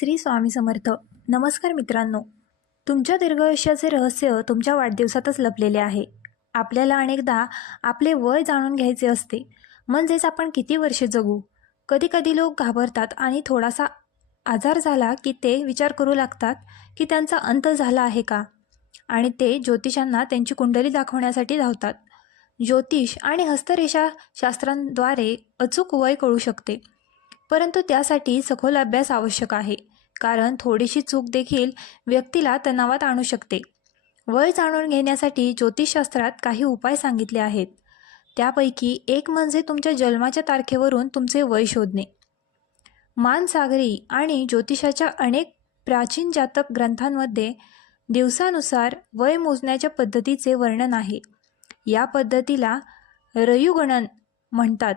श्री स्वामी समर्थ. नमस्कार मित्रांनो. तुमच्या दीर्घायुष्याचे रहस्य तुमच्या वाढदिवसातच लपलेले आहे. आपल्याला अनेकदा आपले वय जाणून घ्यायचे असते. म्हणजेच आपण किती वर्षे जगू? कधीकधी लोक घाबरतात आणि थोडासा आजार झाला की ते विचार करू लागतात की त्यांचा अंत झाला आहे का? आणि ते ज्योतिषांना त्यांची कुंडली दाखवण्यासाठी धावतात. ज्योतिष आणि हस्तरेषा शास्त्रांद्वारे अचूक वय कळू शकते. परंतु त्यासाठी सखोल अभ्यास आवश्यक आहे. कारण थोडीशी चूक देखील व्यक्तीला तणावात आणू शकते. वय जाणून घेण्यासाठी ज्योतिषशास्त्रात काही उपाय सांगितले आहेत. त्यापैकी एक म्हणजे तुमच्या जन्माच्या तारखेवरून तुमचे वय शोधणे. मानसागरी आणि ज्योतिषाच्या अनेक प्राचीन जातक ग्रंथांमध्ये दिवसानुसार वय मोजण्याच्या पद्धतीचे वर्णन आहे. या पद्धतीला रयुगणन म्हणतात.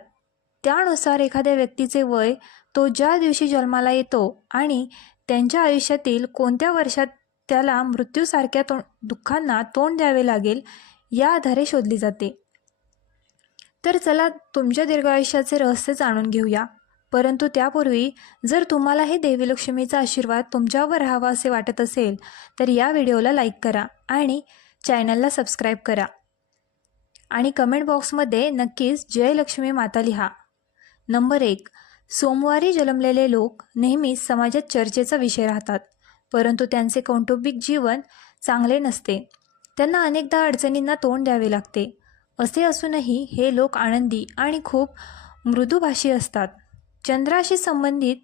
त्यानुसार एखाद्या व्यक्तीचे वय तो ज्या दिवशी जन्माला येतो आणि त्यांच्या आयुष्यातील कोणत्या वर्षात त्याला मृत्यूसारख्या तो दुःखांना तोंड द्यावे लागेल या आधारे शोधली जाते. तर चला तुमच्या दीर्घायुष्याचे रहस्य जाणून घेऊया. परंतु त्यापूर्वी जर तुम्हाला हे देवी लक्ष्मीचा आशीर्वाद तुमच्यावर राहावा असे वाटत असेल तर या व्हिडिओला लाईक करा आणि चॅनलला सबस्क्राईब करा. आणि कमेंट बॉक्समध्ये नक्कीच जय लक्ष्मी माता लिहा. नंबर एक सोमवारी जन्मलेले लोक नेहमीच समाजात चर्चेचा विषय राहतात परंतु त्यांचे कौटुंबिक जीवन चांगले नसते. त्यांना अनेकदा अडचणींना तोंड द्यावे लागते. असे असूनही हे लोक आनंदी आणि खूप मृदुभाषी असतात. चंद्राशी संबंधित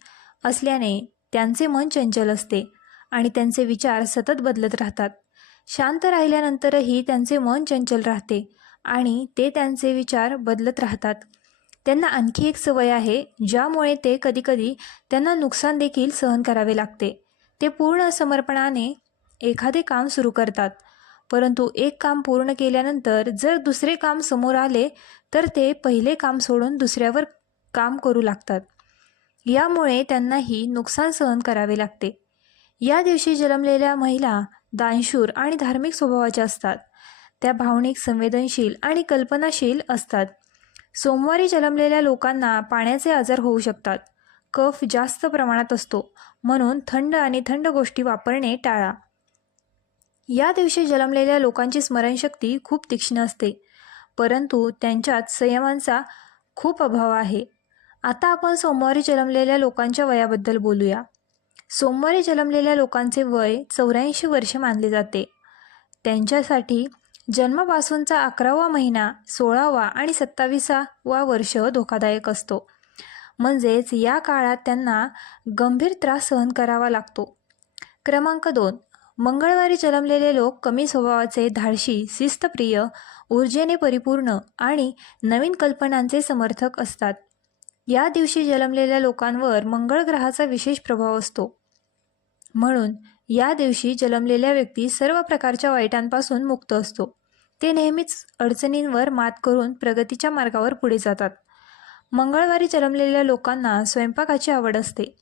असल्याने त्यांचे मन चंचल असते आणि त्यांचे विचार सतत बदलत राहतात. शांत राहिल्यानंतरही त्यांचे मन चंचल राहते आणि ते त्यांचे विचार बदलत राहतात. त्यांना आणखी एक सवय आहे ज्यामुळे ते कधीकधी त्यांना नुकसान देखील सहन करावे लागते. ते पूर्ण समर्पणाने एखादे काम सुरू करतात. परंतु एक काम पूर्ण केल्यानंतर जर दुसरे काम समोर आले तर ते पहिले काम सोडून दुसऱ्यावर काम करू लागतात. यामुळे त्यांनाही नुकसान सहन करावे लागते. या दिवशी जन्मलेल्या महिला दानशूर आणि धार्मिक स्वभावाच्या असतात. त्या भावनिक संवेदनशील आणि कल्पनाशील असतात. सोमवारी जन्मलेल्या लोकांना पाण्याचे आजार होऊ शकतात. कफ जास्त प्रमाणात असतो म्हणून थंड आणि थंड गोष्टी वापरणे टाळा. या दिवशी जन्मलेल्या लोकांची स्मरणशक्ती खूप तीक्ष्ण असते परंतु त्यांच्यात संयमांचा खूप अभाव आहे. आता आपण सोमवारी जन्मलेल्या लोकांच्या वयाबद्दल बोलूया. सोमवारी जन्मलेल्या लोकांचे वय चौऱ्याऐंशी वर्ष मानले जाते. त्यांच्यासाठी जन्मापासूनचा अकरावा महिना सोळावा आणि सत्तावीसावा वर्ष धोकादायक असतो. म्हणजेच या काळात त्यांना गंभीर त्रास सहन करावा लागतो. क्रमांक दोन. मंगळवारी जन्मलेले लोक कमी स्वभावाचे धाडशी शिस्तप्रिय ऊर्जेने परिपूर्ण आणि नवीन कल्पनांचे समर्थक असतात. या दिवशी जन्मलेल्या लोकांवर मंगळ ग्रहाचा विशेष प्रभाव असतो. म्हणून या दिवशी जन्मलेल्या व्यक्ती सर्व प्रकारच्या वाईटांपासून मुक्त असतो. ते नेहमीच अडचणींवर मात करून प्रगतीच्या मार्गावर पुढे जातात. मंगळवारी जन्मलेल्या लोकांना स्वयंपाकाची आवड असते.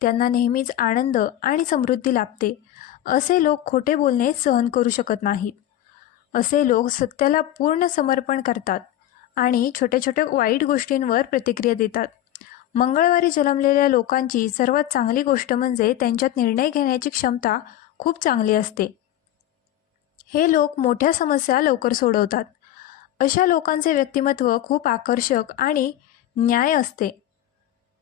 त्यांना नेहमीच आनंद आणि समृद्धी लाभते. असे लोक खोटे बोलणे सहन करू शकत नाहीत. असे लोक सत्याला पूर्ण समर्पण करतात आणि छोट्या छोट्या वाईट गोष्टींवर प्रतिक्रिया देतात. मंगळवारी जन्मलेल्या लोकांची सर्वात चांगली गोष्ट म्हणजे त्यांच्यात निर्णय घेण्याची क्षमता खूप चांगली असते. हे लोक मोठ्या समस्या लवकर सोडवतात. अशा लोकांचे व्यक्तिमत्व खूप आकर्षक आणि न्याय असते.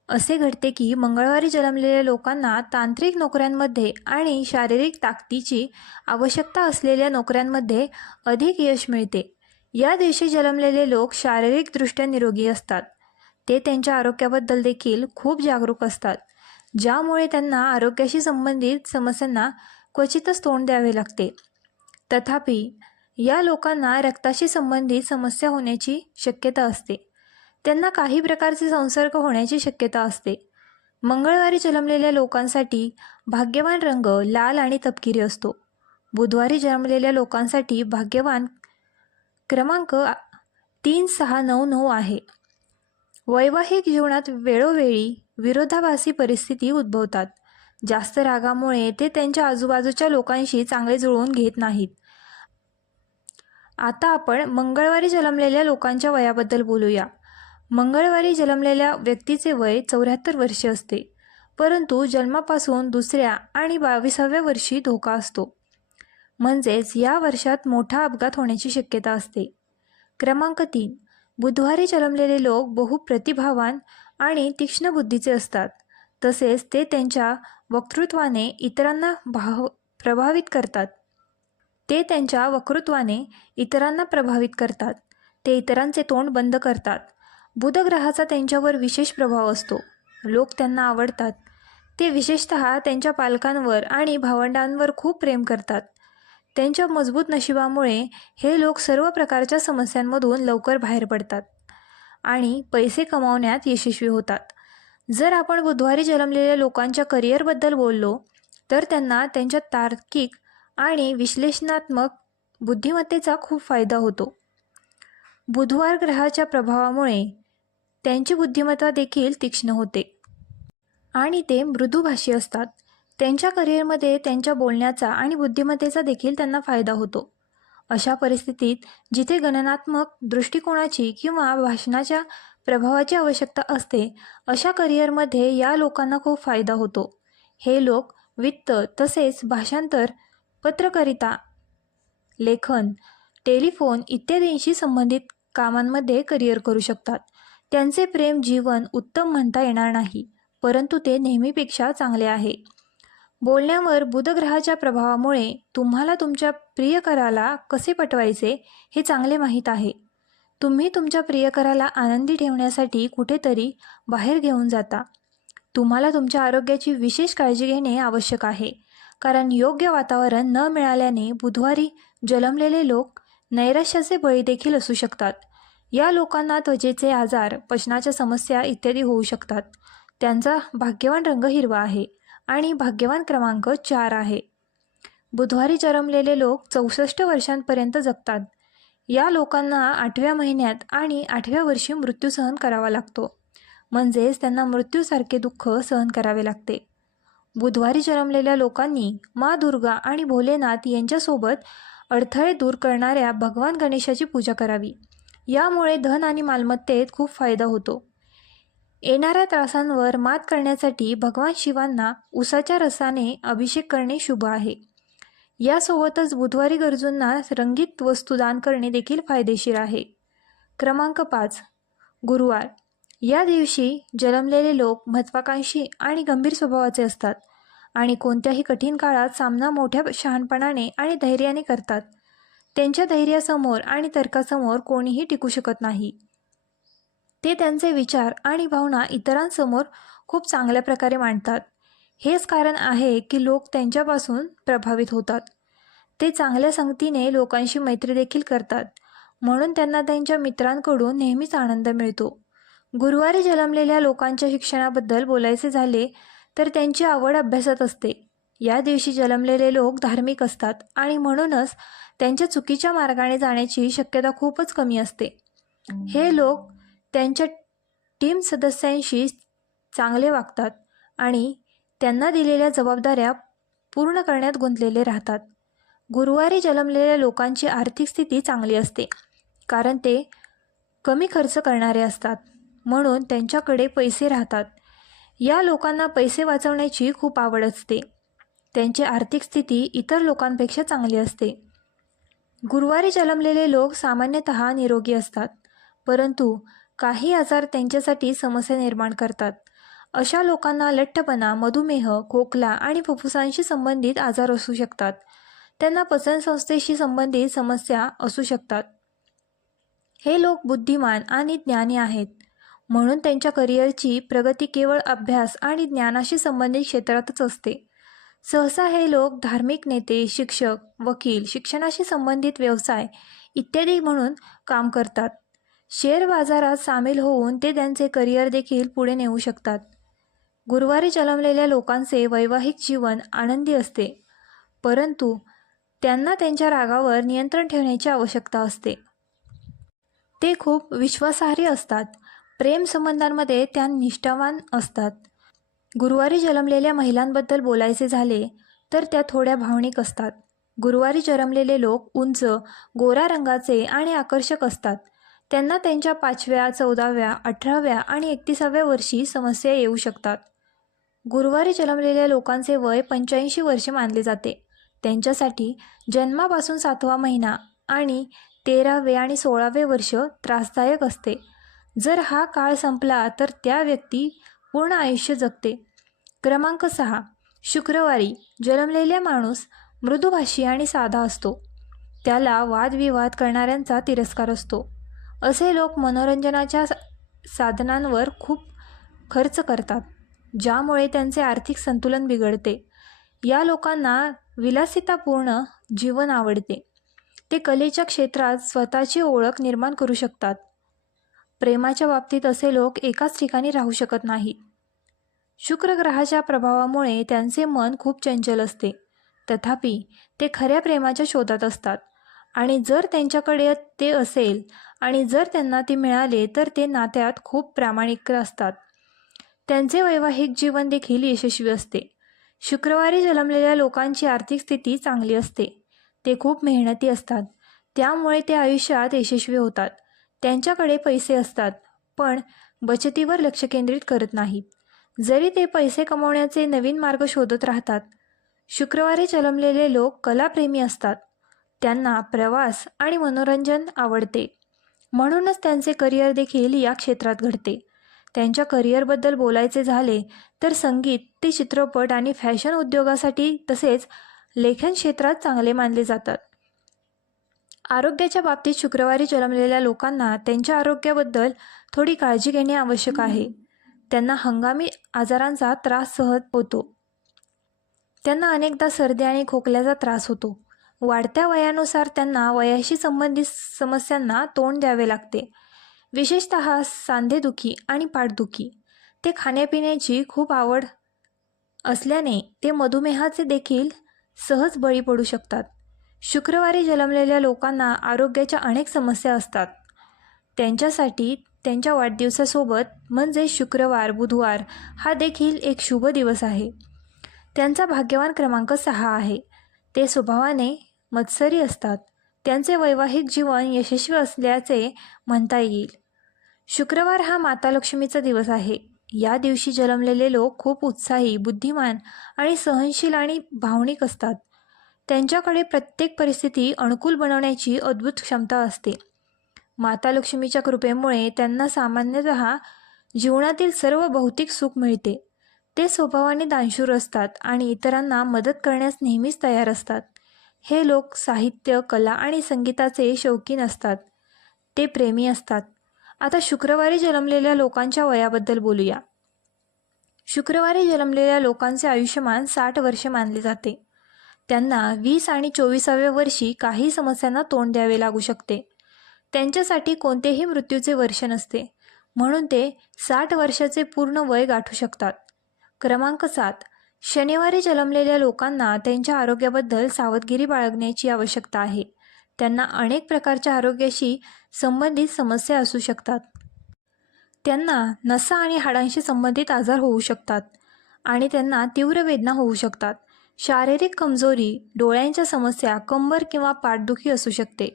असे घडते की मंगळवारी जन्मलेल्या लोकांना तांत्रिक नोकऱ्यांमध्ये आणि शारीरिक ताकदीची आवश्यकता असलेल्या नोकऱ्यांमध्ये अधिक यश मिळते. या दिवशी जन्मलेले लोक शारीरिकदृष्ट्या निरोगी असतात. ते त्यांच्या आरोग्याबद्दल देखील खूप जागरूक असतात ज्यामुळे त्यांना आरोग्याशी संबंधित समस्यांना क्वचितच तोंड द्यावे लागते. तथापि या लोकांना रक्ताशी संबंधित समस्या होण्याची शक्यता असते. त्यांना काही प्रकारचे संसर्ग होण्याची शक्यता असते. मंगळवारी जन्मलेल्या लोकांसाठी भाग्यवान रंग लाल आणि तपकिरी असतो. बुधवारी जन्मलेल्या लोकांसाठी भाग्यवान क्रमांक तीन सहा नऊ नऊ आहे. वैवाहिक जीवनात वेळोवेळी विरोधाभासी परिस्थिती उद्भवतात. जास्त रागामुळे ते त्यांच्या आजूबाजूच्या लोकांशी चांगले जुळवून घेत नाहीत. आता आपण मंगळवारी जन्मलेल्या लोकांच्या वयाबद्दल बोलूया. मंगळवारी जन्मलेल्या व्यक्तीचे वय चौऱ्याहत्तर वर्ष असते. परंतु जन्मापासून दुसऱ्या आणि बावीसाव्या वर्षी धोका असतो. म्हणजेच या वर्षात मोठा अपघात होण्याची शक्यता असते. क्रमांक तीन. बुधवारी जन्मलेले लोक बहुप्रतिभावान आणि तीक्ष्ण बुद्धीचे असतात. तसेच ते त्यांच्या वक्तृत्वाने इतरांना भाव प्रभावित करतात. ते त्यांच्या वक्तृत्वाने इतरांना प्रभावित करतात. ते इतरांचे तोंड बंद करतात. बुधग्रहाचा त्यांच्यावर विशेष प्रभाव असतो. लोक त्यांना आवडतात. ते विशेषतः त्यांच्या पालकांवर आणि भावंडांवर खूप प्रेम करतात. त्यांच्या मजबूत नशिबामुळे हे लोक सर्व प्रकारच्या समस्यांमधून लवकर बाहेर पडतात आणि पैसे कमावण्यात यशस्वी होतात. जर आपण बुधवारी जन्मलेल्या लोकांच्या करिअरबद्दल बोललो तर त्यांना त्यांच्या तार्किक आणि विश्लेषणात्मक बुद्धिमत्तेचा खूप फायदा होतो. बुधवार ग्रहाच्या प्रभावामुळे त्यांची बुद्धिमत्ता देखील तीक्ष्ण होते. आणि ते मृदुभाषी असतात. त्यांच्या करिअरमध्ये त्यांच्या बोलण्याचा आणि बुद्धिमत्तेचा देखील त्यांना फायदा होतो. अशा परिस्थितीत जिथे गणनात्मक दृष्टिकोनाची किंवा भाषणाच्या प्रभावाची आवश्यकता असते अशा करिअरमध्ये या लोकांना खूप फायदा होतो. हे लोक वित्त तसेच भाषांतर पत्रकारिता लेखन टेलिफोन इत्यादींशी संबंधित कामांमध्ये करिअर करू शकतात. त्यांचे प्रेम जीवन उत्तम म्हणता येणार नाही परंतु ते नेहमीपेक्षा चांगले आहे. बोलण्यावर बुधग्रहाच्या प्रभावामुळे तुम्हाला तुमच्या प्रियकराला कसे पटवायचे हे चांगले माहीत आहे. तुम्ही तुमच्या प्रियकराला आनंदी ठेवण्यासाठी कुठेतरी बाहेर घेऊन जाता. तुम्हाला तुमच्या आरोग्याची विशेष काळजी घेणे आवश्यक आहे. कारण योग्य वातावरण न मिळाल्याने बुधवारी जन्मलेले लोक नैराश्याचे बळी देखील असू शकतात. या लोकांना त्वचेचे आजार पचनाच्या समस्या इत्यादी होऊ शकतात. त्यांचा भाग्यवान रंग हिरवा आहे आणि भाग्यवान क्रमांक चार आहे. बुधवारी जन्मलेले लोक चौसष्ट वर्षांपर्यंत जगतात. या लोकांना आठव्या महिन्यात आणि आठव्या वर्षी मृत्यू सहन करावा लागतो. म्हणजेच त्यांना मृत्यूसारखे दुःख सहन करावे लागते. बुधवारी जन्मलेल्या लोकांनी मा दुर्गा आणि भोलेनाथ यांच्यासोबत अडथळे दूर करणाऱ्या भगवान गणेशाची पूजा करावी. यामुळे धन आणि मालमत्तेत खूप फायदा होतो. येणाऱ्या त्रासांवर मात करण्यासाठी भगवान शिवांना उसाच्या रसाने अभिषेक करणे शुभ आहे. यासोबतच बुधवारी गरजूंना रंगीत वस्तू दान करणे देखील फायदेशीर आहे. क्रमांक पाच. गुरुवार. या दिवशी जन्मलेले लोक महत्त्वाकांक्षी आणि गंभीर स्वभावाचे असतात आणि कोणत्याही कठीण काळात सामना मोठ्या शहाणपणाने आणि धैर्याने करतात. त्यांच्या धैर्यासमोर आणि तर्कासमोर कोणीही टिकू शकत नाही. ते त्यांचे विचार आणि भावना इतरांसमोर खूप चांगल्या प्रकारे मांडतात. हेच कारण आहे की लोक त्यांच्यापासून प्रभावित होतात. ते चांगल्या संगतीने लोकांशी मैत्री देखील करतात. म्हणून त्यांना त्यांच्या मित्रांकडून नेहमीच आनंद मिळतो. गुरुवारी जन्मलेल्या लोकांच्या शिक्षणाबद्दल बोलायचे झाले तर त्यांची आवड अभ्यासात असते. या दिवशी जन्मलेले लोक धार्मिक असतात आणि म्हणूनच त्यांच्या चुकीच्या मार्गाने जाण्याची शक्यता खूपच कमी असते. हे लोक त्यांच्या टीम सदस्यांशी चांगले वागतात आणि त्यांना दिलेल्या जबाबदाऱ्या पूर्ण करण्यात गुंतलेले राहतात. गुरुवारी जन्मलेल्या लोकांची आर्थिक स्थिती चांगली असते कारण ते कमी खर्च करणारे असतात म्हणून त्यांच्याकडे पैसे राहतात. या लोकांना पैसे वाचवण्याची खूप आवड असते. त्यांची आर्थिक स्थिती इतर लोकांपेक्षा चांगली असते. गुरुवारी जन्मलेले लोक सामान्यतः निरोगी असतात परंतु काही आजार त्यांच्यासाठी समस्या निर्माण करतात. अशा लोकांना लठ्ठपणा मधुमेह खोकला आणि फुफ्फुसांशी संबंधित आजार असू शकतात. त्यांना पचनसंस्थेशी संबंधित समस्या असू शकतात. हे लोक बुद्धिमान आणि ज्ञानी आहेत. म्हणून त्यांच्या करिअरची प्रगती केवळ अभ्यास आणि ज्ञानाशी संबंधित क्षेत्रातच असते. सहसा हे लोक धार्मिक नेते शिक्षक वकील शिक्षणाशी संबंधित व्यवसाय इत्यादी म्हणून काम करतात. शेअर बाजारात सामील होऊन ते त्यांचे करिअर देखील पुढे नेऊ शकतात. गुरुवारी जन्मलेल्या लोकांचे वैवाहिक जीवन आनंदी असते. परंतु त्यांना त्यांच्या रागावर नियंत्रण ठेवण्याची आवश्यकता असते. ते खूप विश्वासार्ह असतात. प्रेम संबंधांमध्ये त्या निष्ठावान असतात. गुरुवारी जन्मलेल्या महिलांबद्दल बोलायचे झाले तर त्या थोड्या भावनिक असतात. गुरुवारी जन्मलेले लोक उंच गोरा रंगाचे आणि आकर्षक असतात. त्यांना त्यांच्या पाचव्या चौदाव्या अठराव्या आणि एकतीसाव्या वर्षी समस्या येऊ शकतात. गुरुवारी जन्मलेल्या लोकांचे वय पंच्याऐंशी वर्षे मानले जाते. त्यांच्यासाठी जन्मापासून सातवा महिना आणि तेरावे आणि सोळावे वर्ष त्रासदायक असते. जर हा काळ संपला तर त्या व्यक्ती पूर्ण आयुष्य जगते. क्रमांक सहा. शुक्रवारी जन्मलेला माणूस मृदुभाषी आणि साधा असतो. त्याला वादविवाद करणाऱ्यांचा तिरस्कार असतो. असे लोक मनोरंजनाच्या सा- साधनांवर खूप खर्च करतात. ज्यामुळे त्यांचे आर्थिक संतुलन बिघडते. या लोकांना विलासितापूर्ण जीवन आवडते. ते कलेच्या क्षेत्रात स्वतःची ओळख निर्माण करू शकतात. प्रेमाच्या बाबतीत असे लोक एकाच ठिकाणी राहू शकत नाहीत शुक्र ग्रहाच्या प्रभावामुळे त्यांचे मन खूप चंचल असते. तथापि ते खऱ्या प्रेमाच्या शोधात असतात. आणि जर त्यांच्याकडे ते असेल आणि जर त्यांना ते मिळाले तर ते नात्यात खूप प्रामाणिक असतात. त्यांचे वैवाहिक जीवन देखील यशस्वी असते. शुक्रवारी जन्मलेल्या लोकांची आर्थिक स्थिती चांगली असते. ते खूप मेहनती असतात. त्यामुळे ते आयुष्यात यशस्वी होतात. त्यांच्याकडे पैसे असतात पण बचतीवर लक्ष केंद्रित करत नाहीत. जरी ते पैसे कमवण्याचे नवीन मार्ग शोधत राहतात शुक्रवारी जन्मलेले लोक कलाप्रेमी असतात. त्यांना प्रवास आणि मनोरंजन आवडते. म्हणूनच त्यांचे करिअर देखील या क्षेत्रात घडते. त्यांच्या करिअरबद्दल बोलायचे झाले तर संगीत ते चित्रपट आणि फॅशन उद्योगासाठी तसेच लेखन क्षेत्रात चांगले मानले जातात. आरोग्याच्या बाबतीत शुक्रवारी जन्मलेल्या लोकांना त्यांच्या आरोग्याबद्दल थोडी काळजी घेणे आवश्यक आहे. त्यांना हंगामी आजारांचा त्रास सहज होतो. त्यांना अनेकदा सर्दी आणि खोकल्याचा त्रास होतो. वाढत्या वयानुसार त्यांना वयाशी संबंधित समस्यांना तोंड द्यावे लागते. विशेषत सांधेदुखी आणि पाठदुखी. ते खाण्यापिण्याची खूप आवड असल्याने ते मधुमेहाचे देखील सहज बळी पडू शकतात. शुक्रवारी जन्मलेल्या लोकांना आरोग्याच्या अनेक समस्या असतात. त्यांच्यासाठी त्यांच्या वाढदिवसासोबत म्हणजे शुक्रवार बुधवार हा देखील एक शुभ दिवस आहे. त्यांचा भाग्यवान क्रमांक सहा आहे. ते स्वभावाने मत्सरी असतात. त्यांचे वैवाहिक जीवन यशस्वी असल्याचे म्हणता येईल. शुक्रवार हा माता लक्ष्मीचा दिवस आहे. या दिवशी जन्मलेले लोक खूप उत्साही बुद्धिमान आणि सहनशील आणि भावनिक असतात. त्यांच्याकडे प्रत्येक परिस्थिती अनुकूल बनवण्याची अद्भुत क्षमता असते. माता लक्ष्मीच्या कृपेमुळे त्यांना सामान्यतः जीवनातील सर्व भौतिक सुख मिळते. ते स्वभावाने दानशूर असतात आणि इतरांना मदत करण्यास नेहमीच तयार असतात. हे लोक साहित्य कला आणि संगीताचे शौकीन असतात. ते प्रेमी असतात. आता शुक्रवारी जन्मलेल्या लोकांच्या वयाबद्दल बोलूया. शुक्रवारी जन्मलेल्या लोकांचे आयुष्यमान साठ वर्षे मानले जाते. त्यांना वीस आणि चोवीसाव्या वर्षी काही समस्यांना तोंड द्यावे लागू शकते. त्यांच्यासाठी कोणतेही मृत्यूचे वर्ष नसते. म्हणून ते साठ वर्षाचे पूर्ण वय गाठू शकतात. क्रमांक सात. शनिवारी जन्मलेल्या लोकांना त्यांच्या आरोग्याबद्दल सावधगिरी बाळगण्याची आवश्यकता आहे. त्यांना अनेक प्रकारच्या आरोग्याशी संबंधित समस्या असू शकतात. त्यांना नसा आणि हाडांशी संबंधित आजार होऊ शकतात आणि त्यांना तीव्र वेदना होऊ शकतात. शारीरिक कमजोरी डोळ्यांच्या समस्या कंबर किंवा पाठदुखी असू शकते.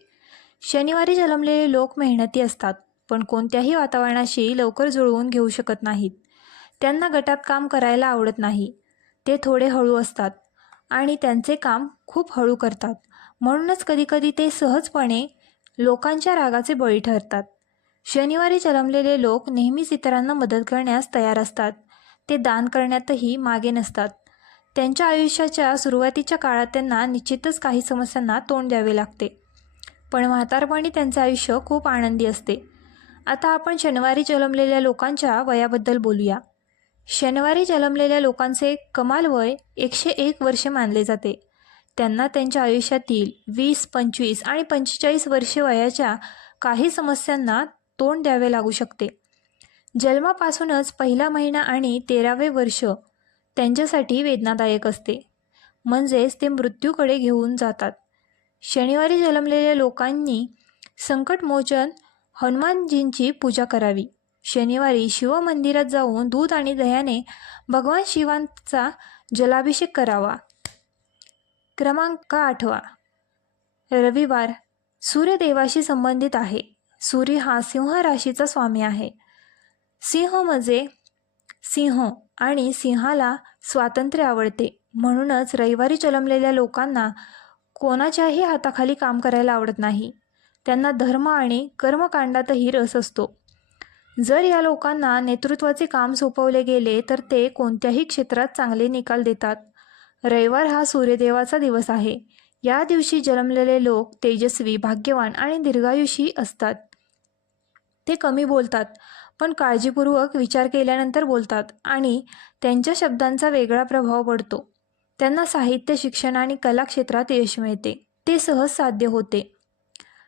शनिवारी जन्मलेले लोक मेहनती असतात पण कोणत्याही वातावरणाशी लवकर जुळवून घेऊ शकत नाहीत. त्यांना गटात काम करायला आवडत नाही. ते थोडे हळू असतात आणि त्यांचे काम खूप हळू करतात. म्हणूनच कधीकधी ते सहजपणे लोकांच्या रागाचे बळी ठरतात. शनिवारी जन्मलेले लोक नेहमीच इतरांना मदत करण्यास तयार असतात. ते दान करण्यातही मागे नसतात. त्यांच्या आयुष्याच्या सुरुवातीच्या काळात त्यांना निश्चितच काही समस्यांना तोंड द्यावे लागते. पण म्हातारपणी त्यांचे आयुष्य खूप आनंदी असते. आता आपण शनिवारी जन्मलेल्या लोकांच्या वयाबद्दल बोलूया. शनिवारी जन्मलेल्या लोकांचे कमाल वय एकशे एक वर्षे मानले जाते. त्यांना त्यांच्या आयुष्यातील वीस पंचवीस आणि पंचेचाळीस वर्षे वयाच्या काही समस्यांना तोंड द्यावे लागू शकते. जन्मापासूनच पहिला महिना आणि तेरावे वर्ष त्यांच्यासाठी वेदनादायक असते. म्हणजेच ते मृत्यूकडे घेऊन जातात. शनिवारी जन्मलेल्या लोकांनी संकटमोचन हनुमानजींची पूजा करावी. शनिवारी शिवमंदिरात जाऊन दूध आणि दह्याने भगवान शिवांचा जलाभिषेक करावा. क्रमांक आठवा. रविवार. सूर्यदेवाशी संबंधित आहे. सूर्य हा सिंह राशीचा स्वामी आहे. सिंह म्हणजे सिंह आणि सिंहाला स्वातंत्र्य आवडते. म्हणूनच रविवारी जन्मलेल्या लोकांना कोणाच्याही हाताखाली काम करायला आवडत नाही. त्यांना धर्म आणि कर्मकांडातही रस असतो. जर या लोकांना नेतृत्वाचे काम सोपवले गेले तर ते कोणत्याही क्षेत्रात चांगले निकाल देतात. रविवार हा सूर्यदेवाचा दिवस आहे. या दिवशी जन्मलेले लोक तेजस्वी भाग्यवान आणि दीर्घायुषी असतात. ते कमी बोलतात पण काळजीपूर्वक विचार केल्यानंतर बोलतात आणि त्यांच्या शब्दांचा वेगळा प्रभाव पडतो. त्यांना साहित्य शिक्षण आणि कला क्षेत्रात यश मिळते. ते सहज साध्य होते.